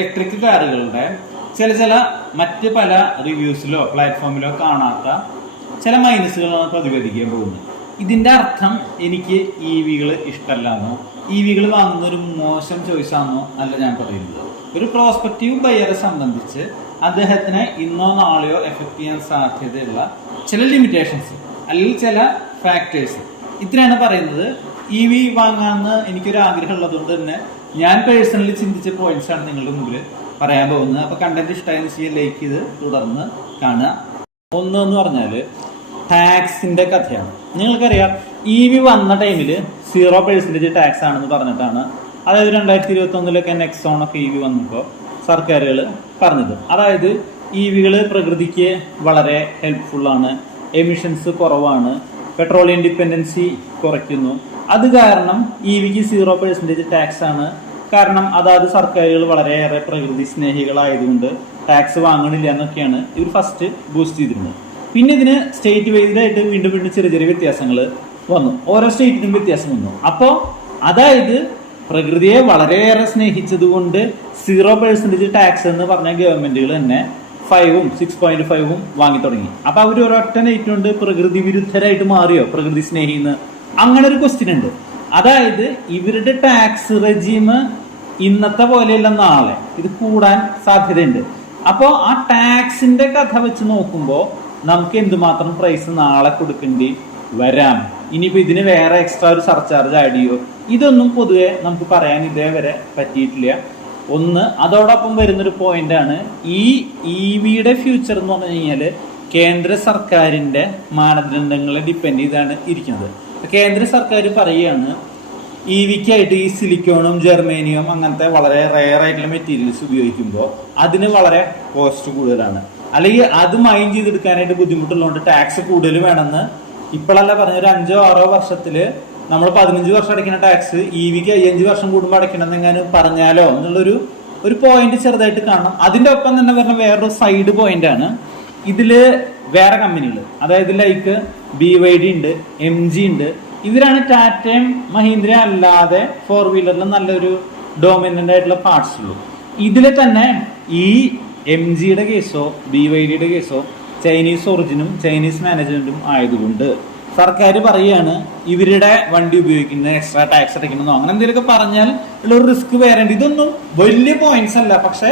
Electric കാറുകളുടെ ചില മറ്റ് പല റിവ്യൂസിലോ പ്ലാറ്റ്ഫോമിലോ കാണാത്ത ചില മൈനസുകളാണ് പ്രതിപാദിക്കാൻ പോകുന്നത്. ഇതിൻ്റെ അർത്ഥം എനിക്ക് EV-കൾ ഇഷ്ടമല്ലാന്നോ EV-കൾ വാങ്ങുന്ന ഒരു മോശം ചോയ്സാണെന്നോ അല്ല ഞാൻ പറയുന്നത്. ഒരു പ്രോസ്പെക്റ്റീവ് ബയറെ സംബന്ധിച്ച് അദ്ദേഹത്തിന് ഇന്നോ നാളെയോ എഫക്ട് ചെയ്യാൻ സാധ്യതയുള്ള ചില ലിമിറ്റേഷൻസ് അല്ലെങ്കിൽ ചില ഫാക്ടേഴ്സ് ഇത്രയാണ് പറയുന്നത്. EV വാങ്ങാമെന്ന് എനിക്കൊരു ആഗ്രഹം ഉള്ളതുകൊണ്ട് തന്നെ ഞാൻ പേഴ്സണലി ചിന്തിച്ച പോയിന്റ്സ് ആണ് നിങ്ങളുടെ മുമ്പിൽ പറയാൻ പോകുന്നത്. അപ്പോൾ കണ്ടന്റ് ഇഷ്ടമായെന്ന് ചെയ്യാൻ ലൈക്ക് ചെയ്ത് തുടർന്ന് കാണുക. ഒന്നെന്ന് പറഞ്ഞാൽ ടാക്സിന്റെ കഥയാണ്. നിങ്ങൾക്കറിയാം EV വന്ന ടൈമിൽ 0% ടാക്സ് ആണെന്ന് പറഞ്ഞിട്ടാണ്, അതായത് 2021 നെക്സോണൊക്കെ EV വന്നപ്പോൾ സർക്കാരുകൾ പറഞ്ഞത്. അതായത് EV-കൾ പ്രകൃതിക്ക് വളരെ ഹെൽപ്ഫുള്ളാണ്, എമിഷൻസ് കുറവാണ്, പെട്രോളിയം ഡിപ്പെൻഡൻസി കുറയ്ക്കുന്നു, അത് കാരണം EV-ക്ക് 0% ടാക്സ് ആണ്. കാരണം അതായത് സർക്കാരുകൾ വളരെയേറെ പ്രകൃതി സ്നേഹികളായതുകൊണ്ട് ടാക്സ് വാങ്ങണില്ല എന്നൊക്കെയാണ് ഇവർ ഫസ്റ്റ് ബൂസ്റ്റ് ചെയ്തിരുന്നത്. പിന്നെ ഇതിന് സ്റ്റേറ്റ് വൈസായിട്ട് വീണ്ടും ചെറിയ വ്യത്യാസങ്ങൾ വന്നു, ഓരോ സ്റ്റേറ്റിനും വ്യത്യാസം വന്നു. അപ്പോൾ അതായത് പ്രകൃതിയെ വളരെയേറെ സ്നേഹിച്ചത് കൊണ്ട് 0% ടാക്സ് എന്ന് പറഞ്ഞ ഗവൺമെന്റുകൾ തന്നെ 5ഉം 6.5ഉം വാങ്ങി തുടങ്ങി. അപ്പൊ അവർ ഒരൊറ്റ നൈറ്റ് കൊണ്ട് പ്രകൃതി വിരുദ്ധരായിട്ട് മാറിയോ പ്രകൃതി സ്നേഹിന്ന്? അങ്ങനെ ഒരു ക്വസ്റ്റ്യൻ ഉണ്ട്. അതായത് ഇവരുടെ ടാക്സ് റെജീം ഇന്നത്തെ പോലെയല്ല നാളെ, ഇത് കൂടാൻ സാധ്യതയുണ്ട്. അപ്പോൾ ആ ടാക്സിന്റെ കഥ വെച്ച് നോക്കുമ്പോൾ നമുക്ക് എന്തുമാത്രം പ്രൈസ് നാളെ കൊടുക്കേണ്ടി വരാം, ഇനിയിപ്പോൾ ഇതിന് വേറെ എക്സ്ട്രാ ഒരു സർചാർജ് ആഡ് ചെയ്യോ, ഇതൊന്നും പൊതുവെ നമുക്ക് പറയാൻ ഇതേവരെ പറ്റിയിട്ടില്ല. ഒന്ന്, അതോടൊപ്പം വരുന്നൊരു പോയിന്റാണ് ഈ EV-യുടെ ഫ്യൂച്ചർ എന്ന് പറഞ്ഞു കഴിഞ്ഞാൽ കേന്ദ്ര സർക്കാരിന്റെ മാനദണ്ഡങ്ങളെ ഡിപ്പെൻഡ് ചെയ്താണ് ഇരിക്കുന്നത്. കേന്ദ്ര സർക്കാർ പറയുകയാണ് EV-ക്കായിട്ട് ഈ സിലിക്കോണും ജെർമേനിയം അങ്ങനത്തെ വളരെ റെയർ ആയിട്ടുള്ള മെറ്റീരിയൽസ് ഉപയോഗിക്കുമ്പോൾ അതിന് വളരെ കോസ്റ്റ് കൂടുതലാണ്, അല്ലെങ്കിൽ അത് മൈൻഡ് ചെയ്തെടുക്കാനായിട്ട് ബുദ്ധിമുട്ടുള്ളതുകൊണ്ട് ടാക്സ് കൂടുതൽ വേണമെന്ന് ഇപ്പോഴല്ല പറഞ്ഞ ഒരു 5-6 വർഷത്തിൽ നമ്മൾ 15 വർഷം അടയ്ക്കുന്ന ടാക്സ് EV-ക്ക് 5 വർഷം കൂടുമ്പോൾ അടയ്ക്കണമെന്നെങ്ങനെ പറഞ്ഞാലോ എന്നുള്ളൊരു പോയിന്റ് ചെറുതായിട്ട് കാണണം. അതിന്റെ ഒപ്പം തന്നെ പറഞ്ഞ വേറൊരു സൈഡ് പോയിന്റ് ആണ്, ഇതില് വേറെ കമ്പനികൾ, അതായത് ലൈക്ക് BYD ഉണ്ട്, MG ഉണ്ട്. ഇവരാണ് ടാറ്റയും മഹീന്ദ്ര അല്ലാതെ 4-വീലറിൽ നല്ലൊരു ഡോമിനന്റ് ആയിട്ടുള്ള പാർട്സ് ഉള്ളൂ. ഇതിൽ തന്നെ ഈ MG-യുടെ കേസോ BYD-യുടെ കേസോ ചൈനീസ് ഒറിജിനും ചൈനീസ് മാനേജ്മെന്റും ആയതുകൊണ്ട് സർക്കാർ പറയുകയാണ് ഇവരുടെ വണ്ടി ഉപയോഗിക്കുന്നത് എക്സ്ട്രാ ടാക്സ് അടയ്ക്കണമെന്നോ അങ്ങനെ എന്തെങ്കിലുമൊക്കെ പറഞ്ഞാൽ ഉള്ളൊരു റിസ്ക് വേറേണ്ട. ഇതൊന്നും വലിയ പോയിന്റ്സ് അല്ല, പക്ഷെ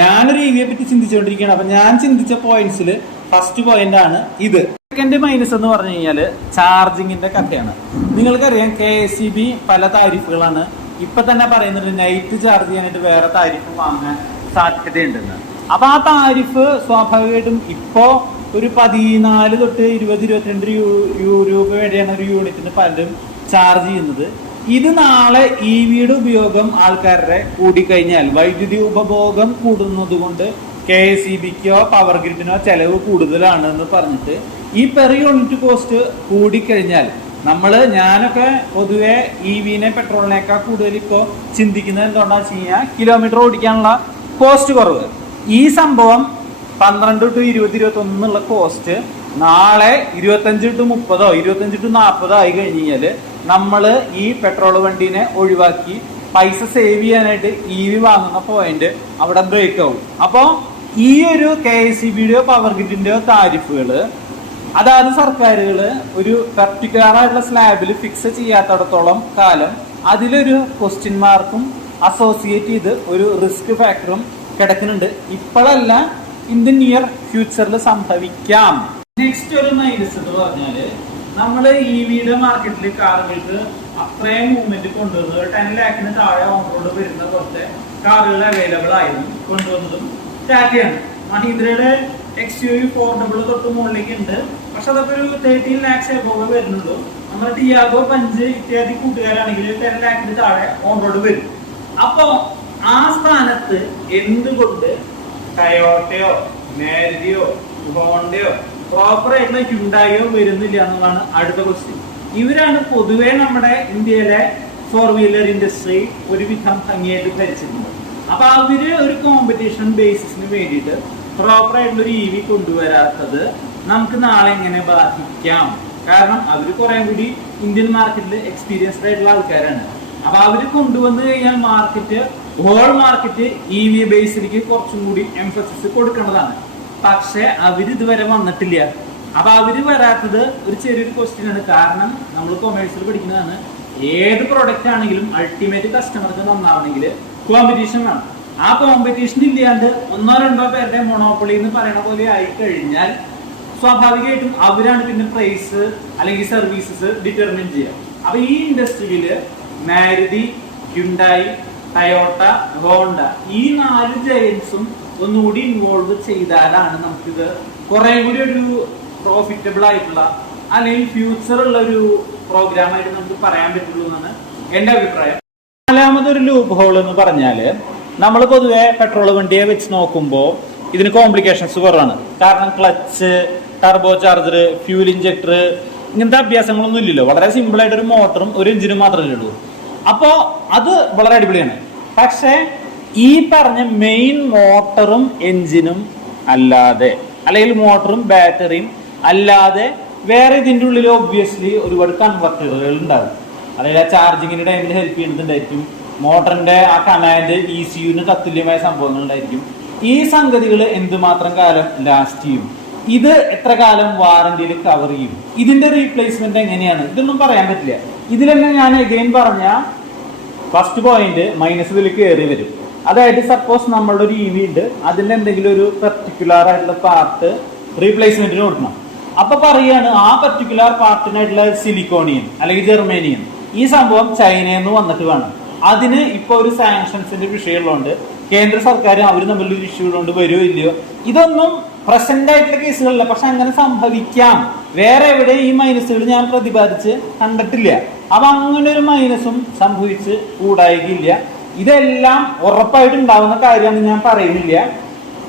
ഞാനൊരു EV-യെ പറ്റി ചിന്തിച്ചുകൊണ്ടിരിക്കുകയാണ്. അപ്പൊ ഞാൻ ചിന്തിച്ച പോയിന്റ്സിൽ ഫസ്റ്റ് പോയിന്റ് ആണ് ഇത്. സെക്കൻഡ് മൈനസ് എന്ന് പറഞ്ഞു കഴിഞ്ഞാൽ ചാർജിങ്ങിന്റെ കഥയാണ്. നിങ്ങൾക്കറിയാം KSEB പല താരിഫുകളാണ് ഇപ്പൊ തന്നെ പറയുന്നത്, നൈറ്റ് ചാർജ് ചെയ്യാനായിട്ട് വേറെ താരിഫ് വാങ്ങാൻ സാധ്യതയുണ്ടെന്ന്. അപ്പൊ ആ താരിഫ് സ്വാഭാവികമായിട്ടും ഇപ്പോ ഒരു 14 തൊട്ട് 20-22 രൂപ വരെയാണ് ഒരു യൂണിറ്റിന് പലരും ചാർജ് ചെയ്യുന്നത്. ഇത് നാളെ EV-യുടെ ഉപയോഗം ആൾക്കാരുടെ കൂടിക്കഴിഞ്ഞാൽ വൈദ്യുതി ഉപഭോഗം കൂടുന്നത് കൊണ്ട് KSEB-ക്കോ പവർ ഗ്രിഡിനോ ചെലവ് കൂടുതലാണ് എന്ന് പറഞ്ഞിട്ട് ഈ പെർ യൂണിറ്റ് കോസ്റ്റ് കൂടിക്കഴിഞ്ഞാൽ ഞാനൊക്കെ പൊതുവെ EV-നെ പെട്രോളിനേക്കാൾ കൂടുതൽ ഇപ്പോൾ ചിന്തിക്കുന്നത് എന്തുകൊണ്ടാണെന്ന് വെച്ച് കഴിഞ്ഞാൽ കിലോമീറ്റർ ഓടിക്കാനുള്ള കോസ്റ്റ് കുറവ്. ഈ സംഭവം 12 to 20-21 എന്നുള്ള കോസ്റ്റ് നാളെ 25 to 30, 25 to 40 ആയി കഴിഞ്ഞാൽ നമ്മൾ ഈ പെട്രോൾ വണ്ടീനെ ഒഴിവാക്കി പൈസ സേവ് ചെയ്യാനായിട്ട് EV വാങ്ങുന്ന പോയിന്റ് അവിടെ ബ്രേക്ക് ആവും. അപ്പോൾ ഈ ഒരു KSEB-യുടെയോ പവർ ഗ്രിഡിന്റെയോ താരിഫുകൾ അതായത് സർക്കാരുകൾ ഒരു പർട്ടിക്കുലർ ആയിട്ടുള്ള സ്ലാബിൽ ഫിക്സ് ചെയ്യാത്തടത്തോളം കാലം അതിലൊരു ക്വസ്റ്റ്യൻ മാർക്കും അസോസിയേറ്റ് ചെയ്ത് ഒരു റിസ്ക് ഫാക്ടറും കിടക്കുന്നുണ്ട്. ഇപ്പോഴല്ല, ഇൻ ദി നിയർ ഫ്യൂച്ചറിൽ സംഭവിക്കാം. നെക്സ്റ്റ് ഒരു മൈനസ് എന്ന് പറഞ്ഞാല് നമ്മള് EV-യുടെ മാർക്കറ്റിൽ കാറുകൾക്ക് അത്രയും മൂവ്മെന്റ് കൊണ്ടുവന്നത് 10 lakhന് താഴെ ഓൺ റോഡ് വരുന്ന കുറച്ച് കാറുകൾ അവൈലബിൾ ആയിരുന്നു കൊണ്ടുവന്നതും ടാറ്റയാണ്. മഹീന്ദ്രയുടെ XUV 400 തൊട്ട് മുകളിലേക്ക് ഉണ്ട്, പക്ഷെ അതൊക്കെ ഒരു 13 lakhs എബോവ് വരുന്നുള്ളൂ. നമ്മുടെ ടിയാഗോ, പഞ്ച് ഇത്യാദി കൂട്ടുകാരാണെങ്കിൽ 10 lakhന് താഴെ ഓൺ റോഡ് വരും. അപ്പോ ആ സ്ഥാനത്ത് എന്തുകൊണ്ട് ടയോട്ടയോ മാരുതിയോ ഹോണ്ടയോ പ്രോപ്പർ ആയിട്ടുള്ള ഹ്യുണ്ടായോ വരുന്നില്ല എന്നുള്ളതാണ് അടുത്ത ക്വസ്റ്റ്യൻ. ഇവരാണ് പൊതുവെ നമ്മുടെ ഇന്ത്യയിലെ 4-വീലർ ഇൻഡസ്ട്രി ഒരുവിധം ഭംഗിയായിട്ട് ഭരിച്ചിരുന്നത്. അപ്പൊ അവര് ഒരു കോമ്പറ്റീഷൻ ബേസിസിന് വേണ്ടിയിട്ട് പ്രോപ്പർ ആയിട്ടുള്ള ഒരു EV കൊണ്ടുവരാത്തത് നമുക്ക് നാളെ എങ്ങനെ ബാധിക്കാം? കാരണം അവര് കുറെ കൂടി ഇന്ത്യൻ മാർക്കറ്റിൽ എക്സ്പീരിയൻസ്ഡ് ആയിട്ടുള്ള ആൾക്കാരാണ്. അപ്പൊ അവര് കൊണ്ടുവന്നു കഴിഞ്ഞാൽ മാർക്കറ്റ് ഹോൾ മാർക്കറ്റ് EV ബേസിലേക്ക് കുറച്ചും കൂടി എംഫസിസ് കൊടുക്കേണ്ടതാണ്. പക്ഷെ അവര് ഇതുവരെ വന്നിട്ടില്ല. അപ്പൊ അവര് വരാത്തത് ഒരു ചെറിയൊരു ക്വസ്റ്റ്യൻ ആണ്. കാരണം നമ്മൾ കൊമേഴ്സിൽ പഠിക്കുന്നതാണ്, ഏത് പ്രൊഡക്റ്റ് ആണെങ്കിലും അൾട്ടിമേറ്റ് കസ്റ്റമർക്ക് നന്നാവണമെങ്കിൽ കോമ്പറ്റീഷൻ വേണം. ആ കോമ്പറ്റീഷൻ ഇല്ലാണ്ട് ഒന്നോ രണ്ടോ പേരുടെ മൊണോപ്പൊളി എന്ന് പറയുന്ന പോലെ ആയി കഴിഞ്ഞാൽ സ്വാഭാവികമായിട്ടും അവരാണ് പിന്നെ പ്രൈസ് അല്ലെങ്കിൽ സർവീസസ് ഡിറ്റർമിൻ ചെയ്യുക. അപ്പൊ ഈ ഇൻഡസ്ട്രിയില് മാരുതി, ഹ്യുണ്ടായി, ടയോട്ട, ഹോണ്ട ഈ 4 ജയൻസും ഒന്നുകൂടി ഇൻവോൾവ് ചെയ്താലാണ് നമുക്കിത് കുറെ കൂടി ഒരു പ്രോഫിറ്റബിൾ ആയിട്ടുള്ള അല്ലെങ്കിൽ ഫ്യൂച്ചർ ഉള്ള ഒരു പ്രോഗ്രാം ആയിട്ട് നമുക്ക് പറയാൻ പറ്റുള്ളൂ എന്നാണ് എന്റെ അഭിപ്രായം. 4മതൊരു ലൂപ്പ് ഹോൾ എന്ന് പറഞ്ഞാല്, നമ്മൾ പൊതുവെ പെട്രോൾ വണ്ടിയെ വെച്ച് നോക്കുമ്പോൾ ഇതിന് കോംപ്ലിക്കേഷൻസ് കുറവാണ്. കാരണം clutch, turbo charger, fuel injector ഇങ്ങനത്തെ അഭ്യാസങ്ങളൊന്നും ഇല്ലല്ലോ. വളരെ സിമ്പിൾ ആയിട്ട് ഒരു മോട്ടറും ഒരു എഞ്ചിനും മാത്രമേ ഉള്ളൂ. അപ്പോ അത് വളരെ അടിപൊളിയാണ്. പക്ഷെ ഈ പറഞ്ഞ മെയിൻ മോട്ടറും എഞ്ചിനും അല്ലാതെ, അല്ലെങ്കിൽ മോട്ടറും ബാറ്ററിയും അല്ലാതെ വേറെ ഇതിൻ്റെ ഉള്ളിൽ ഒബ്വിയസ്ലി ഒരുപാട് കൺവെർട്ടറുകൾ ഉണ്ടാവും. അതായത് ആ ചാർജിങ്ങിന്റെ ടൈമിൽ ഹെൽപ്പ് ചെയ്യുന്നുണ്ടായിരിക്കും. മോട്ടറിന്റെ ആ കമാൻഡ് ECUവിന് തത്തുല്യമായ സംഭവങ്ങൾ ഉണ്ടായിരിക്കും. ഈ സംഗതികൾ എന്തുമാത്രം കാലം ലാസ്റ്റ് ചെയ്യും, ഇത് എത്ര കാലം വാറന്റിയിൽ കവർ ചെയ്യും, ഇതിന്റെ റീപ്ലേസ്മെന്റ് എങ്ങനെയാണ്, ഇതൊന്നും പറയാൻ പറ്റില്ല. ഇതിൽ തന്നെ ഞാൻ അഗൈൻ പറഞ്ഞ ഫസ്റ്റ് പോയിന്റ് മൈനസ് ഇതിൽ കയറി വരും. അതായത് സപ്പോസ് നമ്മളുടെ ഒരു EV ഉണ്ട്, അതിന്റെ എന്തെങ്കിലും ഒരു പെർട്ടിക്കുലർ ആയിട്ടുള്ള പാർട്ട് റീപ്ലേസ്മെന്റിന് കൊടുക്കണം. അപ്പൊ പറയാണ് ആ പെർട്ടിക്കുലർ പാർട്ടിനായിട്ടുള്ള സിലിക്കോണിയൻ അല്ലെങ്കിൽ ജെർമേനിയൻ ഈ സംഭവം ചൈനയിൽ നിന്ന് വന്നിട്ട് വേണം. അതിന് ഇപ്പൊ ഒരു സാങ്ഷൻസിന്റെ വിഷയമുള്ളതുകൊണ്ട് കേന്ദ്ര സർക്കാർ അവർ തമ്മിലൊരു ഇഷ്യൂ ഉള്ളതുകൊണ്ട് വരുമോ ഇല്ലയോ, ഇതൊന്നും പ്രസന്റ് ആയിട്ടുള്ള കേസുകളല്ല. പക്ഷെ അങ്ങനെ സംഭവിക്കാം. വേറെ എവിടെ ഈ മൈനസുകൾ ഞാൻ പ്രതിപാദിച്ച് കണ്ടിട്ടില്ല. അപ്പൊ അങ്ങനെ ഒരു മൈനസും സംഭവിച്ച് കൂടായില്ല. ഇതെല്ലാം ഉറപ്പായിട്ട് ഉണ്ടാവുന്ന കാര്യമാണ്, ഞാൻ പറയുന്നില്ല.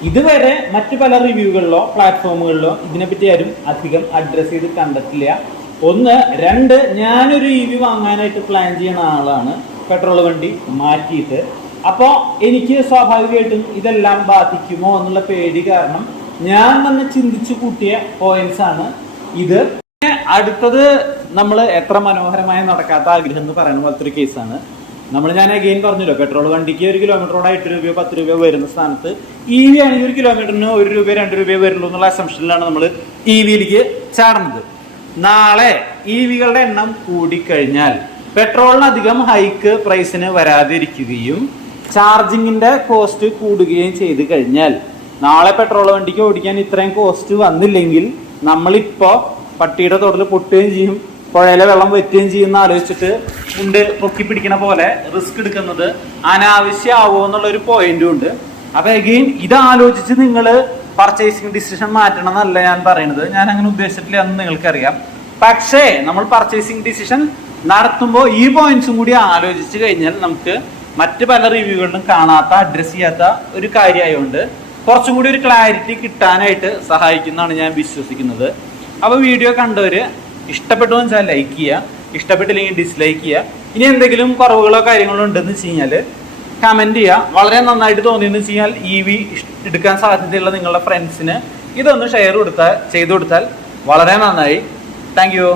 ഇതുവരെ മറ്റു പല റിവ്യൂകളിലോ പ്ലാറ്റ്ഫോമുകളിലോ ഇതിനെപ്പറ്റി ആരും അധികം അഡ്രസ് ചെയ്ത് കണ്ടിട്ടില്ല. 1, 2 ഞാനൊരു EV വാങ്ങാനായിട്ട് പ്ലാൻ ചെയ്യുന്ന ആളാണ്, പെട്രോൾ വണ്ടി മാറ്റിയിട്ട്. അപ്പോൾ എനിക്ക് സ്വാഭാവികമായിട്ടും ഇതെല്ലാം ബാധിക്കുമോ എന്നുള്ള പേടി കാരണം ഞാൻ തന്നെ ചിന്തിച്ചു കൂട്ടിയ പോയിന്റ്സ് ആണ് ഇത്. അടുത്തത് നമ്മൾ എത്ര മനോഹരമായി നടക്കാത്ത ആഗ്രഹം എന്ന് പറയുന്ന പോലത്തെ ഒരു കേസാണ്. ഞാൻ അഗെയിൻ പറഞ്ഞല്ലോ, പെട്രോൾ വണ്ടിക്ക് 1 കിലോമീറ്ററോടെ 8 രൂപയോ 10 രൂപയോ വരുന്ന സ്ഥാനത്ത് EV ആണെങ്കിൽ 1 കിലോമീറ്ററിന് 1 രൂപയോ 2 രൂപയോ വരുള്ളൂ എന്നുള്ള അസംഷനിലാണ് നമ്മൾ EVയിലേക്ക് ചാടുന്നത്. നാളെ EVകളുടെ എണ്ണം കൂടിക്കഴിഞ്ഞാൽ പെട്രോളിനധികം ഹൈക്ക് പ്രൈസിന് വരാതിരിക്കുകയും ചാർജിങ്ങിന്റെ കോസ്റ്റ് കൂടുകയും ചെയ്ത് കഴിഞ്ഞാൽ നാളെ പെട്രോൾ വണ്ടിക്ക് ഓടിക്കാൻ ഇത്രയും കോസ്റ്റ് വന്നില്ലെങ്കിൽ നമ്മളിപ്പോ പട്ടിയുടെ തോട്ടിൽ പൊട്ടുകയും ചെയ്യും, പുഴയിലെ വെള്ളം വറ്റുകയും ചെയ്യുന്ന ആലോചിച്ചിട്ട് ഉണ്ട് പൊക്കി പിടിക്കണ പോലെ റിസ്ക് എടുക്കുന്നത് അനാവശ്യമാവോ എന്നുള്ള ഒരു പോയിന്റും ഉണ്ട്. അപ്പൊ അഗെയിൻ ഇത് ആലോചിച്ച് നിങ്ങൾ പർച്ചേസിംഗ് ഡിസിഷൻ മാറ്റണം എന്നല്ല ഞാൻ പറയുന്നത്. ഞാൻ അങ്ങനെ ഉദ്ദേശിച്ചിട്ടില്ല എന്ന് നിങ്ങൾക്കറിയാം. പക്ഷേ നമ്മൾ പർച്ചേസിംഗ് ഡിസിഷൻ നടത്തുമ്പോൾ ഈ പോയിന്റ്സും കൂടി ആലോചിച്ച് കഴിഞ്ഞാൽ നമുക്ക് മറ്റ് പല റിവ്യൂകളിലും കാണാത്ത അഡ്രസ് ചെയ്യാത്ത ഒരു കാര്യമായതുകൊണ്ട് കുറച്ചും കൂടി ഒരു ക്ലാരിറ്റി കിട്ടാനായിട്ട് സഹായിക്കുന്നതാണ് ഞാൻ വിശ്വസിക്കുന്നത്. അപ്പോൾ വീഡിയോ കണ്ടവര് ഇഷ്ടപ്പെട്ടു എന്ന് വെച്ചാൽ ലൈക്ക് ചെയ്യുക, ഇഷ്ടപ്പെട്ടില്ലെങ്കിൽ ഡിസ്ലൈക്ക് ചെയ്യുക. ഇനി എന്തെങ്കിലും കുറവുകളോ കാര്യങ്ങളോ ഉണ്ടെന്ന് വെച്ച് കഴിഞ്ഞാൽ കമന്റ് ചെയ്യുക. വളരെ നന്നായിട്ട് തോന്നിയെന്ന് വെച്ച് കഴിഞ്ഞാൽ EV എടുക്കാൻ സാധ്യതയുള്ള നിങ്ങളുടെ ഫ്രണ്ട്സിന് ഇതൊന്ന് ഷെയർ ചെയ്തു കൊടുത്താൽ വളരെ നന്നായി. Thank you.